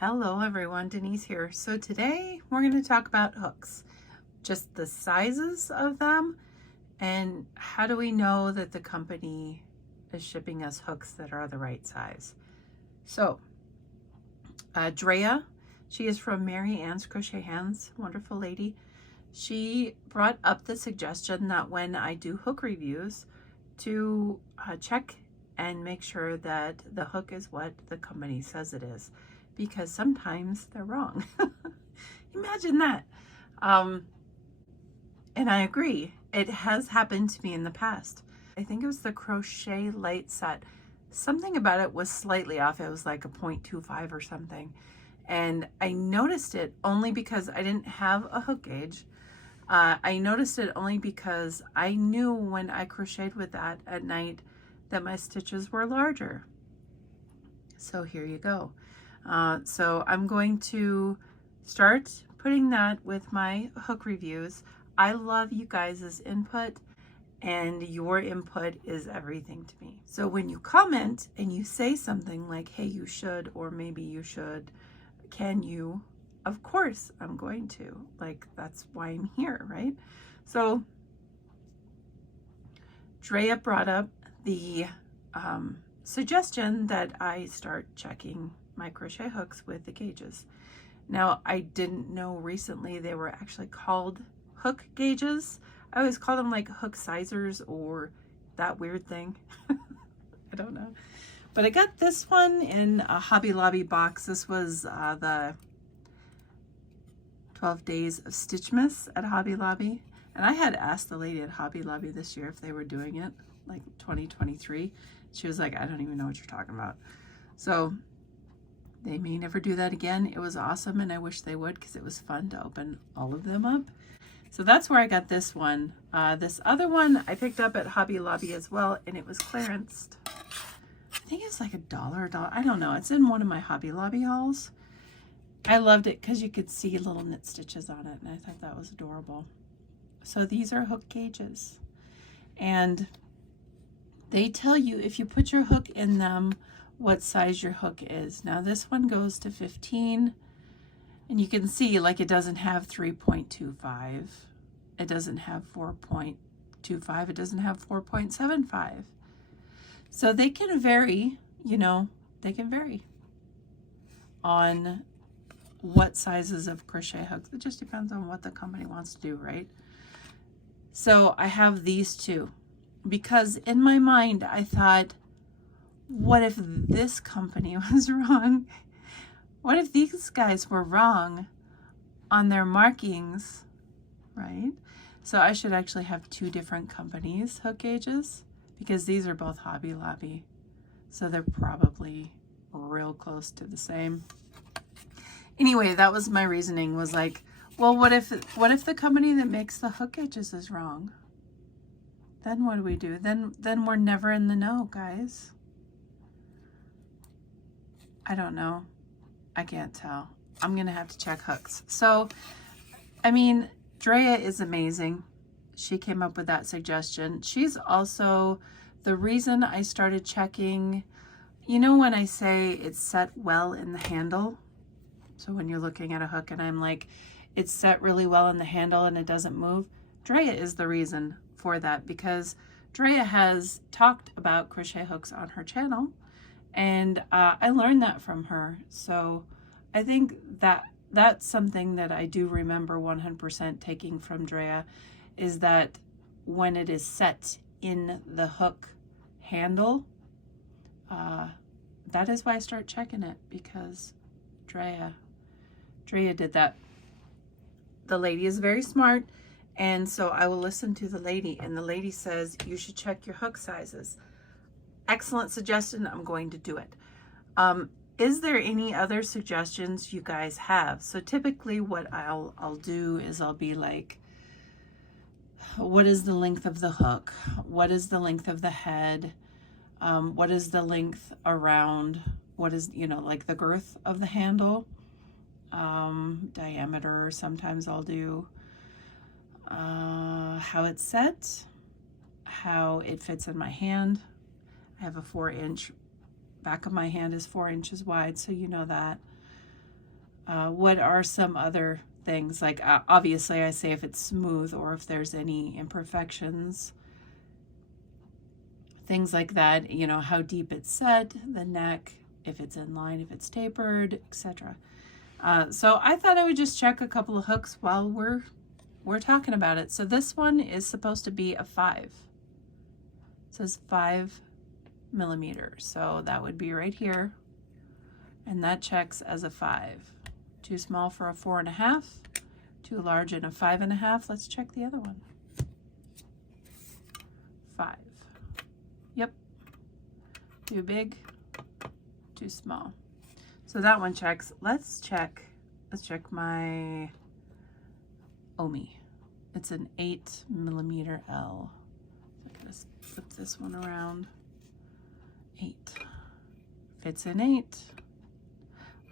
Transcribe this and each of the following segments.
Hello everyone, Denise here. So today we're going to talk about hooks, just the sizes of them, and how do we know that the company is shipping us hooks that are the right size. So Drea, she is from Mary Ann's Crochet Hands, wonderful lady. She brought up the suggestion that when I do hook reviews to check and make sure that the hook is what the company says it is, because sometimes they're wrong. Imagine that. And I agree. It has happened to me in the past. I think it was the Crochet Light set. Something about it was slightly off. It was like a 0.25 or something. And I noticed it only because I didn't have a hook gauge. I noticed it only because I knew when I crocheted with that at night that my stitches were larger. So here you go. So I'm going to start putting that with my hook reviews. I love you guys' input, and your input is everything to me. So when you comment and you say something like, hey, you should, or maybe you should, can you? Of course I'm going to. Like, that's why I'm here, right? So Drea brought up the suggestion that I start checking my crochet hooks with the gauges. Now, I didn't know recently they were actually called hook gauges. I always call them like hook sizers or that weird thing. I don't know. But I got this one in a Hobby Lobby box. This was the 12 Days of Stitchmas at Hobby Lobby. And I had asked the lady at Hobby Lobby this year if they were doing it, like 2023. She was like, I don't even know what you're talking about. So they may never do that again. It was awesome, and I wish they would, because it was fun to open all of them up. So that's where I got this one. This other one I picked up at Hobby Lobby as well, and it was clearanced. I think it's like $1. I don't know. It's in one of my Hobby Lobby hauls. I loved it because you could see little knit stitches on it, and I thought that was adorable. So these are hook gauges, and they tell you if you put your hook in them what size your hook is. Now this one goes to 15, and you can see like it doesn't have 3.25, it doesn't have 4.25, it doesn't have 4.75. So they can vary, you know, they can vary on what sizes of crochet hooks. It just depends on what the company wants to do, right? So I have these two because in my mind I thought, what if this company was wrong? What if these guys were wrong on their markings, right? So I should actually have two different companies' hook gauges, because these are both Hobby Lobby. So they're probably real close to the same. Anyway, that was my reasoning, was like, well, what if the company that makes the hook gauges is wrong? Then what do we do? Then we're never in the know, guys. I don't know. I can't tell. I'm gonna have to check hooks. So, I mean, Drea is amazing. She came up with that suggestion. She's also the reason I started checking. You know when I say it's set well in the handle? So when you're looking at a hook and I'm like, it's set really well in the handle and it doesn't move, Drea is the reason for that, because Drea has talked about crochet hooks on her channel, and I learned that from her. So I think that that's something that I do remember 100% taking from Drea, is that when it is set in the hook handle, that is why I start checking it, because Drea did that. The lady is very smart, and so I will listen to the lady, and the lady says you should check your hook sizes. Excellent suggestion. I'm going to do it. Is there any other suggestions you guys have? So typically what I'll do is I'll be like, what is the length of the hook? What is the length of the head? What is the length around? What is, you know, like the girth of the handle? Diameter. Sometimes I'll do how it's set, how it fits in my hand. I have a 4-inch, back of my hand is 4 inches wide, so you know that. What are some other things? Like obviously I say if it's smooth or if there's any imperfections, things like that, you know, how deep it's set, the neck, if it's in line, if it's tapered, etc. So I thought I would just check a couple of hooks while we're talking about it. So this one is supposed to be a 5. It says 5 millimeters. So that would be right here. And that checks as a 5. Too small for a 4.5. Too large in a 5.5. Let's check the other one. 5. Yep. Too big. Too small. So that one checks. Let's check my Omi. It's an 8 millimeter L. So I'm gonna flip this one around. 8. Fits in 8.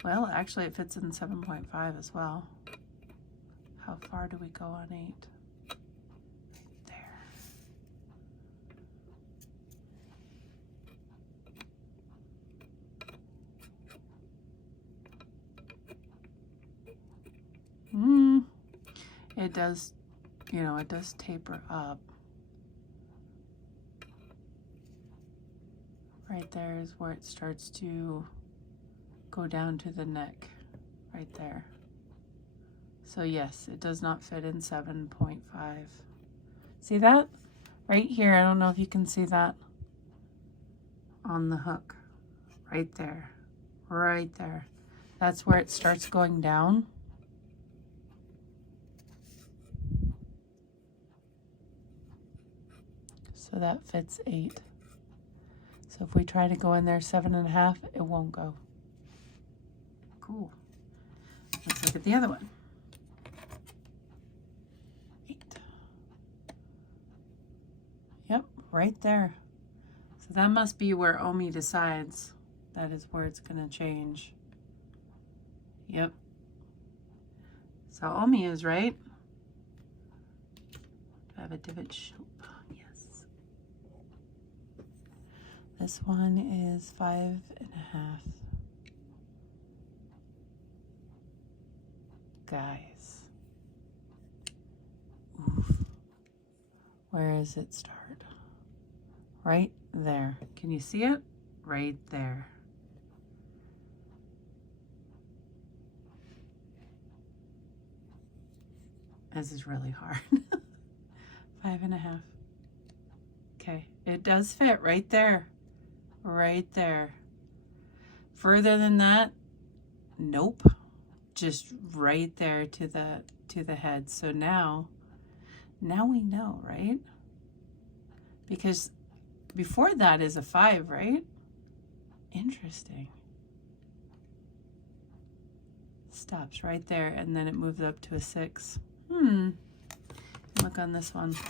Well, actually it fits in 7.5 as well. How far do we go on 8? There. It does, you know, it does taper up. Right there is where it starts to go down to the neck, right there. So yes, it does not fit in 7.5. See that? Right here, I don't know if you can see that on the hook. Right there, right there. That's where it starts going down. So that fits 8. So if we try to go in there 7.5, it won't go. Cool. Let's look at the other one. 8. Yep, right there. So that must be where Omi decides. That is where it's going to change. Yep. So Omi is right. Do I have a divot shape? Yes. This one is 5.5. Guys. Oof. Where does it start? Right there. Can you see it? Right there. This is really hard. 5.5. Okay, it does fit right there. Right there. Further than that, nope. Just right there to the head. So now we know, right? Because before that is a 5, right? Interesting. Stops right there and then it moves up to a 6. Look on this one. Get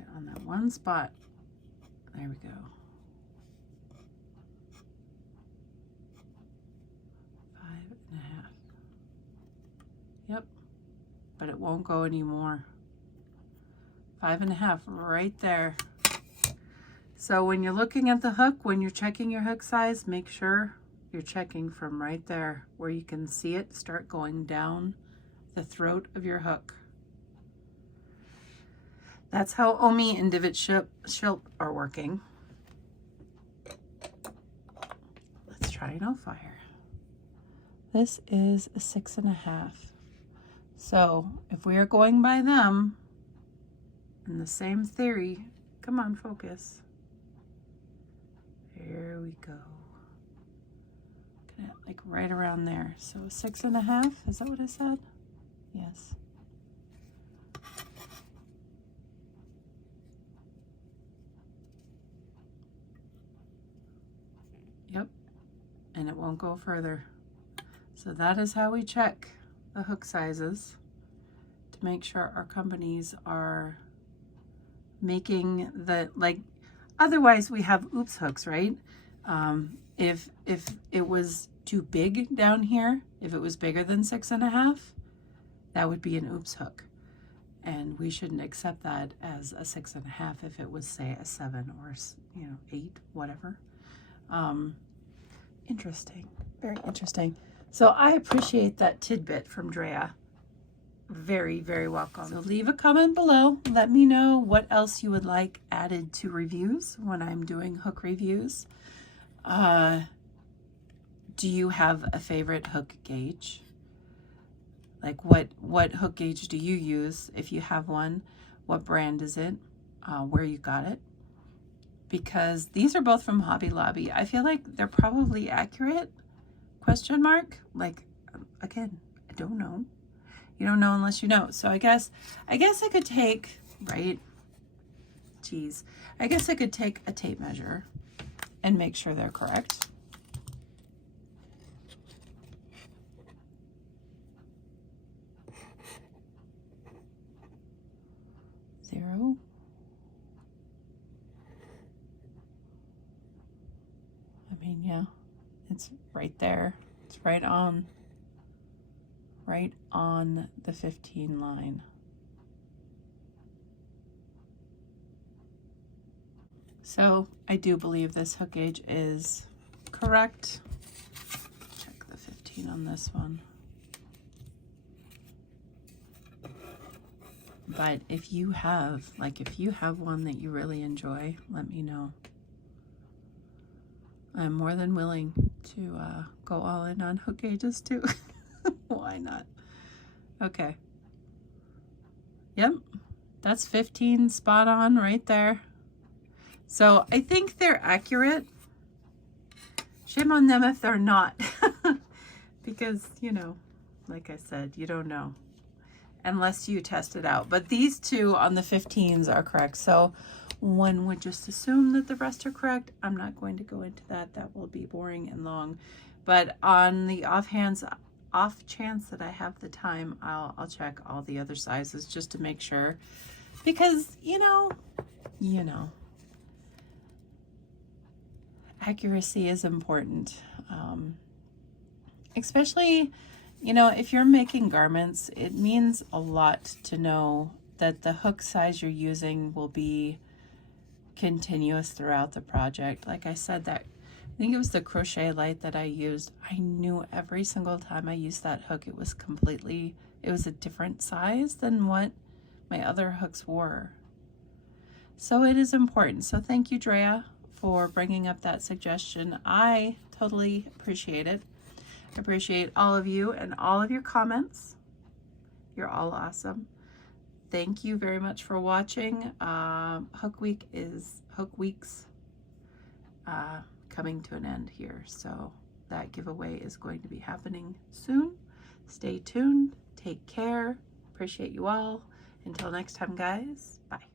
it on that one spot. There we go. 5.5. Yep. But it won't go anymore. 5.5 right there. So when you're looking at the hook, when you're checking your hook size, make sure you're checking from right there where you can see it start going down the throat of your hook. That's how Omi and divot shilp are working. Let's try no fire. This is a 6.5. So if we are going by them in the same theory, come on, focus. There we go. Like right around there. So 6.5, is that what I said? Yes. Yep. And it won't go further. So that is how we check the hook sizes to make sure our companies are making the, like, otherwise we have oops hooks, right? If it was too big down here, if it was bigger than 6.5, that would be an oops hook. And we shouldn't accept that as a 6.5 if it was, say, a 7 or, 8, whatever. Interesting. Very interesting. So I appreciate that tidbit from Drea. Very, very welcome. So leave a comment below. Let me know what else you would like added to reviews when I'm doing hook reviews. Do you have a favorite hook gauge? Like what hook gauge do you use if you have one? What brand is it? Where you got it? Because these are both from Hobby Lobby. I feel like they're probably accurate, question mark. Like, again, I don't know. You don't know unless you know. So I guess I could take, right? Geez. I guess I could take a tape measure and make sure they're correct. Zero. I mean, yeah, it's right there. It's right on the 15 line. So I do believe this hook gauge is correct. Check the 15 on this one. But if you have one that you really enjoy, let me know. I'm more than willing to go all in on hook gauges too. Why not? Okay. Yep. That's 15 spot on right there. So I think they're accurate. Shame on them if they're not. Because, you know, like I said, you don't know unless you test it out. But these two on the 15s are correct. So one would just assume that the rest are correct. I'm not going to go into that. That will be boring and long. But on the off chance that I have the time, I'll check all the other sizes just to make sure. Because, you know, accuracy is important. Especially, you know, if you're making garments, it means a lot to know that the hook size you're using will be continuous throughout the project. Like I said, I think it was the crochet light that I used. I knew every single time I used that hook, it was a different size than what my other hooks were. So it is important. So thank you, Drea, for bringing up that suggestion. I totally appreciate it. I appreciate all of you and all of your comments. You're all awesome. Thank you very much for watching. Hook Week's coming to an end here. So that giveaway is going to be happening soon. Stay tuned. Take care. Appreciate you all. Until next time, guys. Bye.